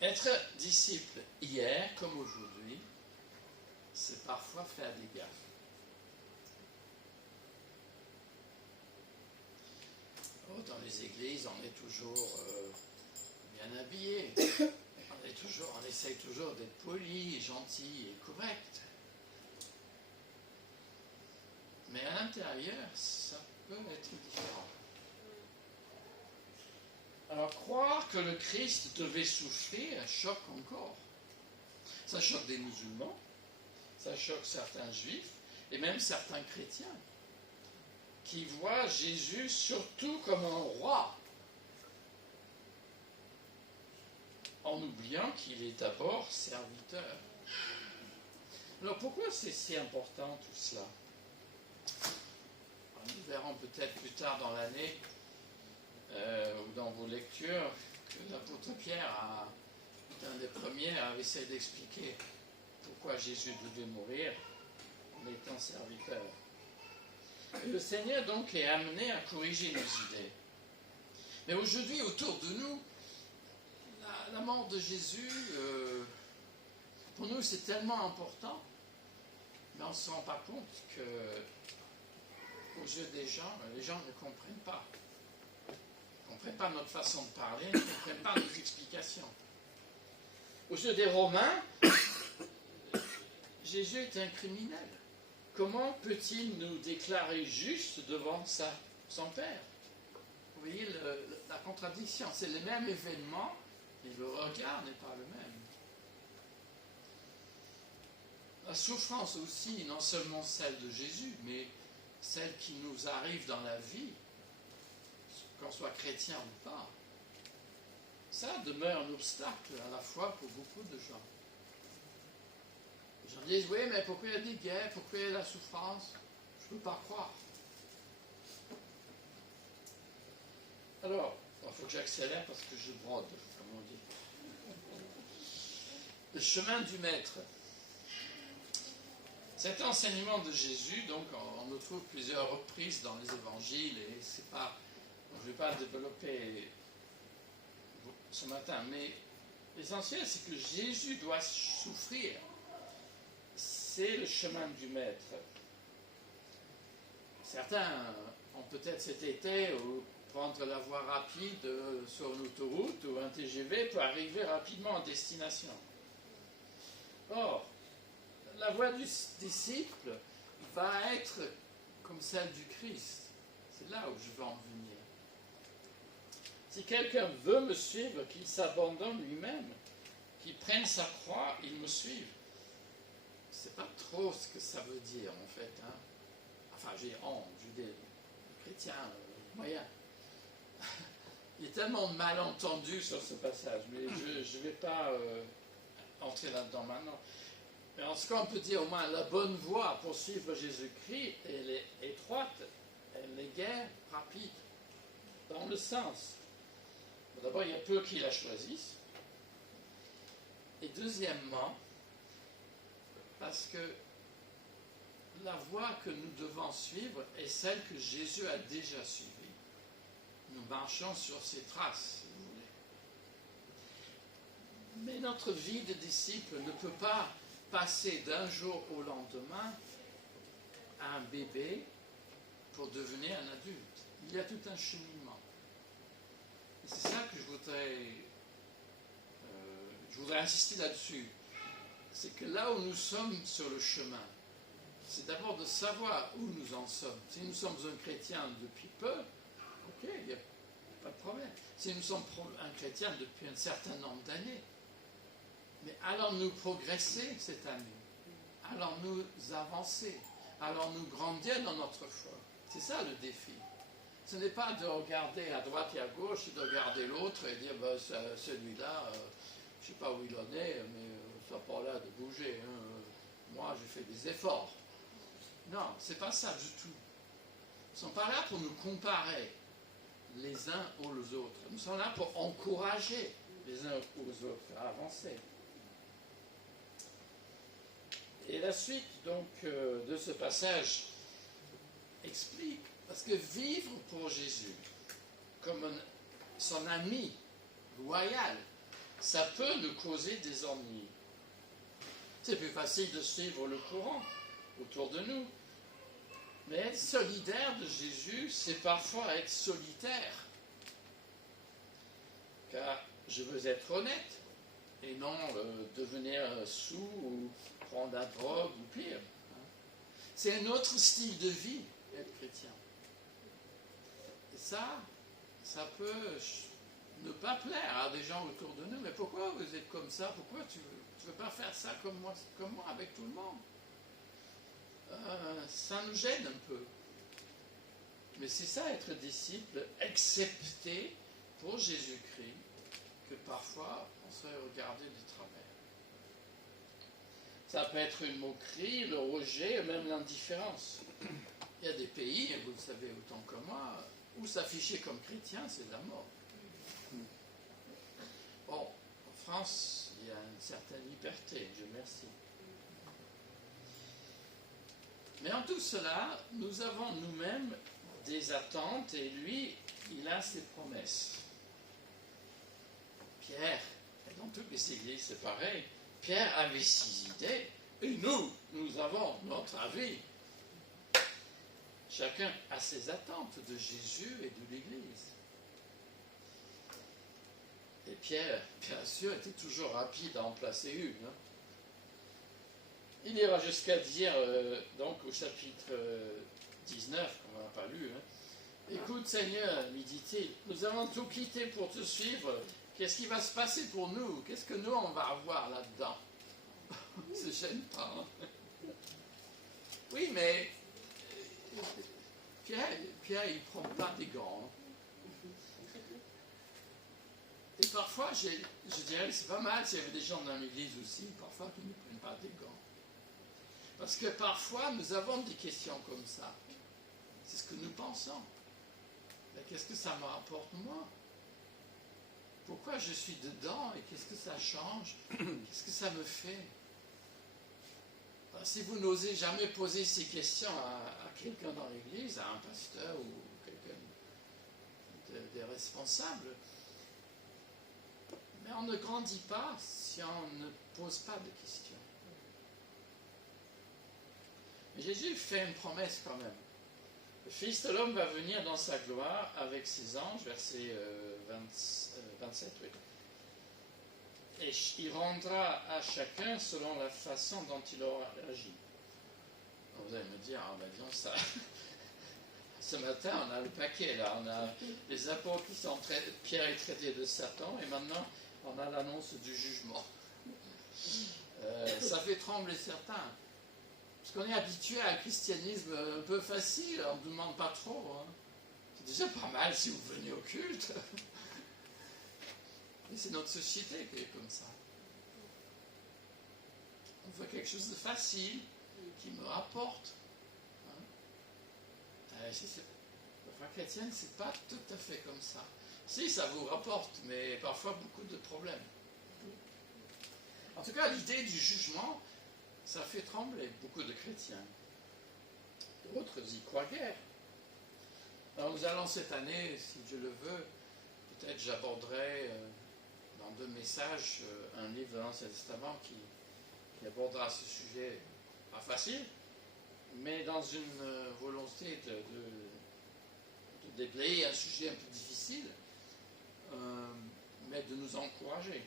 Être disciple hier comme aujourd'hui, c'est parfois faire des gaffes. les églises, on est toujours bien habillé. On essaye toujours d'être poli, gentil et correct. Mais à l'intérieur, ça peut être différent. Alors, croire que le Christ devait souffrir choque encore. Ça choque des musulmans, ça choque certains juifs et même certains chrétiens qui voient Jésus surtout comme un roi, en oubliant qu'il est d'abord serviteur. Alors pourquoi c'est si important tout cela? Nous verrons peut-être plus tard dans l'année ou dans vos lectures que l'apôtre Pierre, un des premiers, avait essayé d'expliquer pourquoi Jésus devait mourir en étant serviteur. Et le Seigneur donc est amené à corriger nos idées. Mais aujourd'hui, autour de nous, la mort de Jésus, pour nous, c'est tellement important, mais on ne se rend pas compte qu'aux yeux des gens, les gens ne comprennent pas. Ils ne comprennent pas notre façon de parler, ils ne comprennent pas nos explications. Aux yeux des Romains, Jésus est un criminel. Comment peut-il nous déclarer justes devant son Père? Vous voyez la contradiction. C'est le même événement, et le regard n'est pas le même. La souffrance aussi, non seulement celle de Jésus, mais celle qui nous arrive dans la vie, qu'on soit chrétien ou pas, ça demeure un obstacle à la fois pour beaucoup de gens. Les gens disent, oui, mais pourquoi il y a des guerres, pourquoi il y a de la souffrance? Je ne peux pas croire. Alors, il faut que j'accélère parce que je brode, comme on dit. Le chemin du maître. Cet enseignement de Jésus, donc, on le trouve plusieurs reprises dans les évangiles, et c'est pas, je ne vais pas développer ce matin, mais l'essentiel, c'est que Jésus doit souffrir. C'est le chemin du maître. Certains ont peut-être cet été prendre la voie rapide sur une autoroute ou un TGV pour arriver rapidement en destination. Or, la voie du disciple va être comme celle du Christ. C'est là où je veux en venir. Si quelqu'un veut me suivre, qu'il s'abandonne lui-même, qu'il prenne sa croix, il me suive. C'est pas trop ce que ça veut dire en fait. Hein. Enfin, je dis chrétien moyen. Il y a tellement de malentendus sur ce passage, mais je ne vais pas entrer là-dedans maintenant. Mais en ce cas, on peut dire au moins la bonne voie pour suivre Jésus-Christ, elle est étroite, elle est guère rapide, dans le sens. D'abord, il y a peu qui la choisissent. Et deuxièmement, parce que la voie que nous devons suivre est celle que Jésus a déjà suivie. Nous marchons sur ses traces, si vous voulez. Mais notre vie de disciple ne peut pas passer d'un jour au lendemain à un bébé pour devenir un adulte. Il y a tout un cheminement. Et c'est ça que je voudrais insister là-dessus. C'est que là où nous sommes sur le chemin, c'est d'abord de savoir où nous en sommes. Si nous sommes un chrétien depuis peu, ok, il n'y a pas de problème. Si nous sommes un chrétien depuis un certain nombre d'années, mais allons-nous progresser cette année? Allons-nous avancer? Allons-nous grandir dans notre foi? C'est ça le défi. Ce n'est pas de regarder à droite et à gauche, et de regarder l'autre et dire ben, celui-là, je ne sais pas où il en est, mais ça n'a pas l'air de bouger. Hein. Moi, j'ai fait des efforts. Non, ce n'est pas ça du tout. Nous ne sommes pas là pour nous comparer les uns aux autres. Nous sommes là pour encourager les uns aux autres à avancer. Et la suite donc de ce passage explique, parce que vivre pour Jésus comme son ami loyal, ça peut nous causer des ennuis. C'est plus facile de suivre le courant autour de nous. Mais être solidaire de Jésus, c'est parfois être solitaire car je veux être honnête et non devenir sous ou prendre la drogue ou pire. Hein. C'est un autre style de vie, être chrétien. Et ça peut ne pas plaire à des gens autour de nous. Mais pourquoi vous êtes comme ça? Pourquoi tu veux pas faire ça comme moi avec tout le monde? Ça nous gêne un peu. Mais c'est ça, être disciple, accepter pour Jésus-Christ que parfois on serait regardé de travers. Ça peut être une moquerie, le rejet, même l'indifférence. Il y a des pays, et vous le savez autant que moi, où s'afficher comme chrétien, c'est la mort. Bon, en France, il y a une certaine liberté, Dieu merci. Mais en tout cela, nous avons nous-mêmes des attentes et lui, il a ses promesses. Pierre, et dans toutes les églises c'est pareil, Pierre avait ses idées et nous avons notre avis. Chacun a ses attentes de Jésus et de l'Église. Et Pierre, bien sûr, était toujours rapide à en placer une. Hein. Il ira jusqu'à dire, donc au chapitre 19, qu'on n'a pas lu, hein, écoute Seigneur, lui dit-il, nous avons tout quitté pour te suivre, qu'est-ce qui va se passer pour nous? Qu'est-ce que nous on va avoir là-dedans? Ça ne gêne pas. Hein? Oui, mais Pierre, il ne prend pas des gants. Hein. Et parfois, je dirais que c'est pas mal s'il y avait des gens dans l'église aussi, parfois qui ne prennent pas des gants. Parce que parfois, nous avons des questions comme ça. C'est ce que nous pensons. Mais qu'est-ce que ça me rapporte moi? Pourquoi je suis dedans et qu'est-ce que ça change? Qu'est-ce que ça me fait? Alors, si vous n'osez jamais poser ces questions à quelqu'un dans l'église, à un pasteur ou quelqu'un des responsables, mais on ne grandit pas si on ne pose pas de questions. Mais Jésus fait une promesse quand même. Le Fils de l'homme va venir dans sa gloire avec ses anges, verset 27, oui. Et il rendra à chacun selon la façon dont il aura agi. Vous allez me dire, ah ben disons ça. Ce matin, on a le paquet là, on a les apôtres qui sont traités, Pierre est traité de Satan, et maintenant on a l'annonce du jugement. Ça fait trembler certains. Parce qu'on est habitué à un christianisme un peu facile, on ne nous demande pas trop. Hein. C'est déjà pas mal si vous venez au culte. Mais c'est notre société qui est comme ça. On veut quelque chose de facile, qui me rapporte. Hein. La foi chrétienne, c'est pas tout à fait comme ça. Si, ça vous rapporte, mais parfois beaucoup de problèmes. En tout cas, l'idée du jugement, ça fait trembler beaucoup de chrétiens. D'autres y croient guère. Alors nous allons cette année, si Dieu le veut, peut-être j'aborderai dans 2 messages un livre de l'Ancien Testament qui abordera ce sujet pas facile, mais dans une volonté de déblayer un sujet un peu difficile, mais de nous encourager.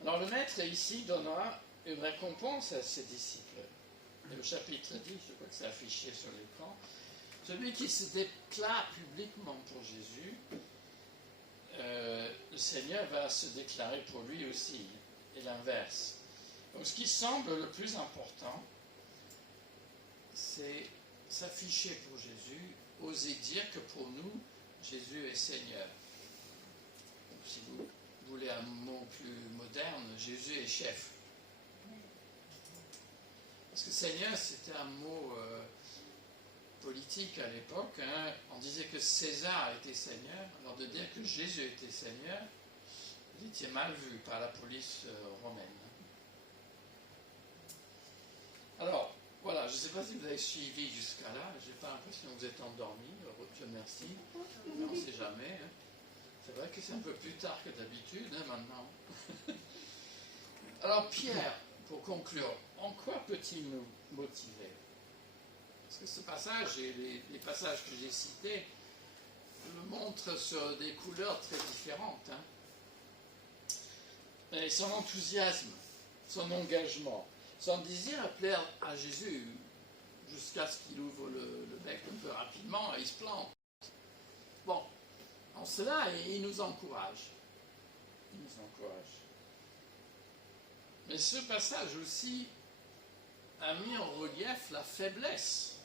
Alors le maître ici donnera une récompense à ses disciples. Et le chapitre 10, je crois que c'est affiché sur l'écran, celui qui se déclare publiquement pour Jésus, le Seigneur va se déclarer pour lui aussi, et l'inverse. Donc ce qui semble le plus important, c'est s'afficher pour Jésus, oser dire que pour nous, Jésus est Seigneur. Donc, si vous voulez un mot plus moderne, Jésus est chef. Parce que Seigneur, c'était un mot politique à l'époque. Hein. On disait que César était Seigneur. Alors de dire que Jésus était Seigneur, il était mal vu par la police romaine. Alors, voilà, je ne sais pas si vous avez suivi jusqu'à là. Je n'ai pas l'impression que vous êtes endormi. Dieu merci. Mais on ne sait jamais. Hein. C'est vrai que c'est un peu plus tard que d'habitude, hein, maintenant. Alors Pierre, pour conclure, en quoi peut-il nous motiver? Parce que ce passage et les passages que j'ai cités montre sur des couleurs très différentes. Hein. Mais son enthousiasme, son engagement, son désir à plaire à Jésus, jusqu'à ce qu'il ouvre le bec un peu rapidement et il se plante. Bon, en cela, il nous encourage. Il nous encourage. Mais ce passage aussi a mis en relief la faiblesse,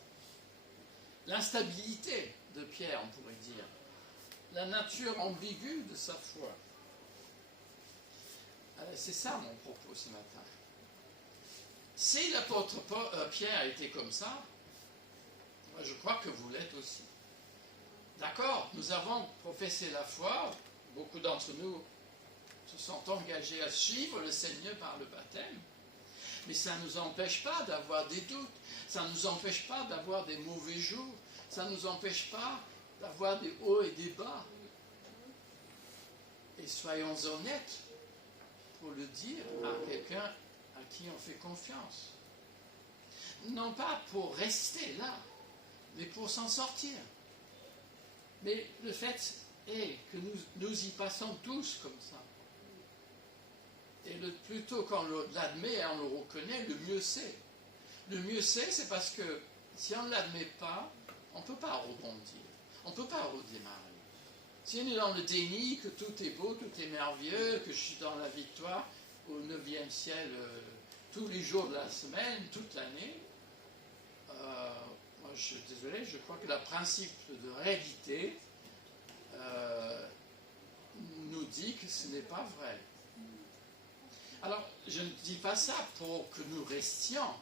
l'instabilité de Pierre, on pourrait dire, la nature ambiguë de sa foi. C'est ça mon propos ce matin. Si l'apôtre Pierre était comme ça, moi je crois que vous l'êtes aussi. D'accord, nous avons professé la foi, beaucoup d'entre nous se sont engagés à suivre le Seigneur par le baptême, mais ça ne nous empêche pas d'avoir des doutes, ça ne nous empêche pas d'avoir des mauvais jours, ça ne nous empêche pas d'avoir des hauts et des bas. Et soyons honnêtes pour le dire à quelqu'un à qui on fait confiance. Non pas pour rester là, mais pour s'en sortir. Mais le fait est que nous y passons tous comme ça. Et le plus tôt qu'on l'admet et on le reconnaît, le mieux c'est. Le mieux c'est parce que si on ne l'admet pas, on ne peut pas rebondir. On ne peut pas redémarrer. Si on est dans le déni, que tout est beau, tout est merveilleux, que je suis dans la victoire au 9e ciel tous les jours de la semaine, toute l'année, moi je suis désolé, je crois que le principe de réalité nous dit que ce n'est pas vrai. Alors, je ne dis pas ça pour que nous restions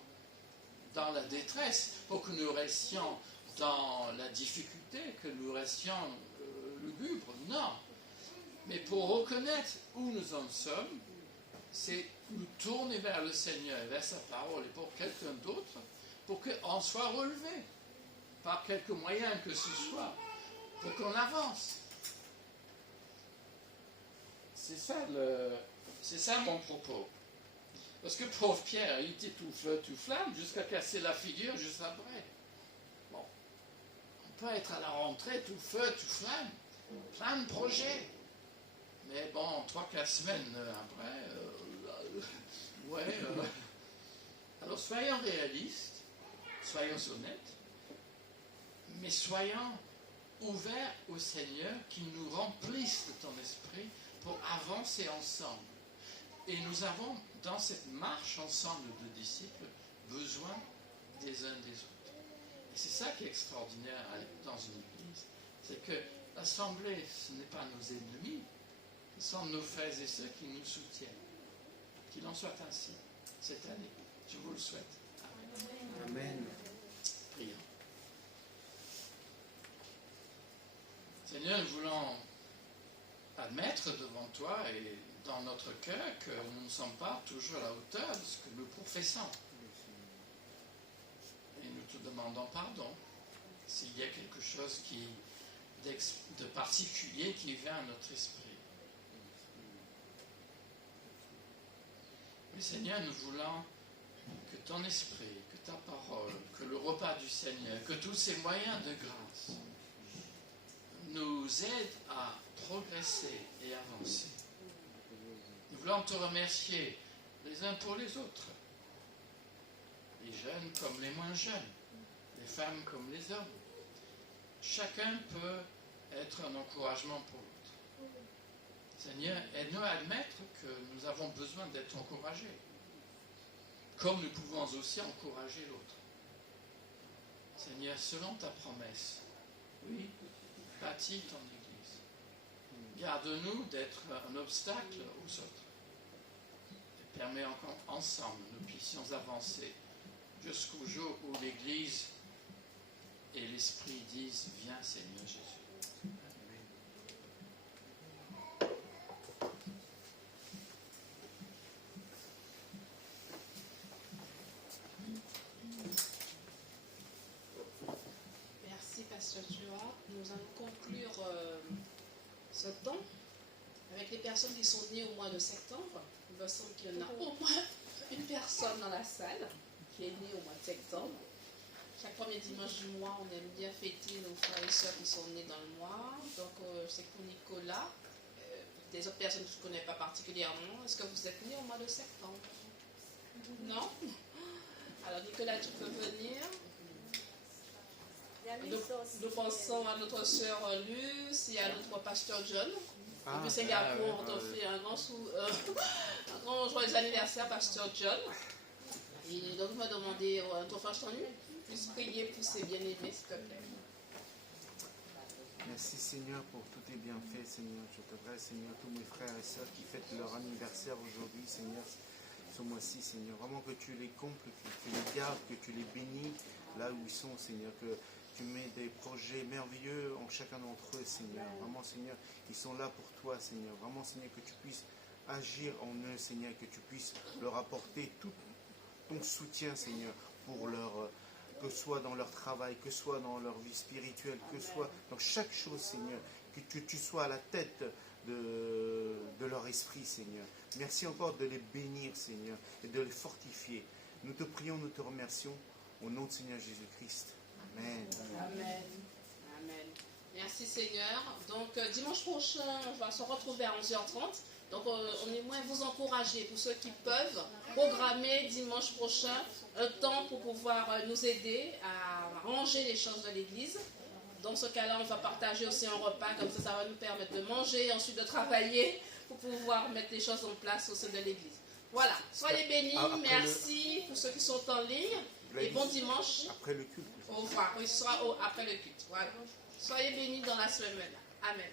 dans la détresse, pour que nous restions dans la difficulté, que nous restions lugubres, non. Mais pour reconnaître où nous en sommes, c'est nous tourner vers le Seigneur et vers sa parole et pour quelqu'un d'autre, pour qu'on soit relevé par quelque moyen que ce soit, pour qu'on avance. C'est ça mon propos. Parce que pauvre Pierre, il était tout feu, tout flamme, jusqu'à casser la figure juste après. Bon, on peut être à la rentrée tout feu, tout flamme, plein de projets. Mais bon, 3-4 semaines après, alors soyons réalistes, soyons honnêtes, mais soyons ouverts au Seigneur qui nous remplisse de ton esprit pour avancer ensemble. Et nous avons, dans cette marche ensemble de disciples, besoin des uns des autres. Et c'est ça qui est extraordinaire dans une église. C'est que l'assemblée, ce n'est pas nos ennemis, ce sont nos frères et sœurs qui nous soutiennent. Qu'il en soit ainsi cette année. Je vous le souhaite. Amen. Amen. Prions. Seigneur, nous voulons admettre devant toi et dans notre cœur que nous ne sommes pas toujours à la hauteur de ce que nous professons. Et nous te demandons pardon s'il y a quelque chose de particulier qui vient à notre esprit. Mais Seigneur, nous voulons que ton esprit, que ta parole, que le repas du Seigneur, que tous ces moyens de grâce nous aident à progresser et avancer. Nous voulons te remercier les uns pour les autres, les jeunes comme les moins jeunes, les femmes comme les hommes. Chacun peut être un encouragement pour l'autre. Seigneur, aide-nous à admettre que nous avons besoin d'être encouragés, comme nous pouvons aussi encourager l'autre. Seigneur, selon ta promesse, oui, bâtis ton Église. Garde-nous d'être un obstacle aux autres. Et permets ensemble nous puissions avancer jusqu'au jour où l'Église et l'Esprit disent « Viens Seigneur Jésus ». Merci, Pasteur Joa. Nous allons conclure ce temps avec les personnes qui sont nées au mois de septembre. Il me semble qu'il y en a au moins une personne dans la salle qui est née au mois de septembre. Chaque premier dimanche du mois, on aime bien fêter nos frères et sœurs qui sont nés dans le mois. Donc c'est pour Nicolas. Des autres personnes que je ne connais pas particulièrement. Est-ce que vous êtes nés au mois de septembre? Non? Alors Nicolas, tu peux venir. Nous pensons à notre sœur Luce et à notre pasteur John. Depuis Singapour, on t'a fait un grand joyeux anniversaire, pasteur John. Et donc, il m'a demandé à ton frère Tony, puisse prier pour ses bien-aimés, s'il te plaît. Merci Seigneur pour tous tes bienfaits, Seigneur. Je te prie, Seigneur, tous mes frères et sœurs qui fêtent leur anniversaire aujourd'hui, Seigneur, ce mois-ci, Seigneur. Vraiment que tu les combles, que tu les gardes, que tu les bénis là où ils sont, Seigneur. Que tu mets des projets merveilleux en chacun d'entre eux, Seigneur. Vraiment, Seigneur, ils sont là pour toi, Seigneur. Vraiment, Seigneur, que tu puisses agir en eux, Seigneur, que tu puisses leur apporter tout ton soutien, Seigneur, pour que ce soit dans leur travail, que ce soit dans leur vie spirituelle, que ce soit dans chaque chose, Seigneur, que tu sois à la tête de leur esprit, Seigneur. Merci encore de les bénir, Seigneur, et de les fortifier. Nous te prions, nous te remercions, au nom de Seigneur Jésus-Christ. Amen. Amen. Amen. Merci Seigneur. Donc dimanche prochain, on va se retrouver à 11h30. Donc on aimerait vous encourager, pour ceux qui peuvent, programmer dimanche prochain un temps pour pouvoir nous aider à ranger les choses de l'église. Dans ce cas-là, on va partager aussi un repas, comme ça va nous permettre de manger et ensuite de travailler pour pouvoir mettre les choses en place au sein de l'église. Voilà, soyez bénis, merci pour ceux qui sont en ligne et bon dimanche. Après le culte. Au revoir, oui, ce sera après le culte. Voilà. Soyez bénis dans la semaine. Amen.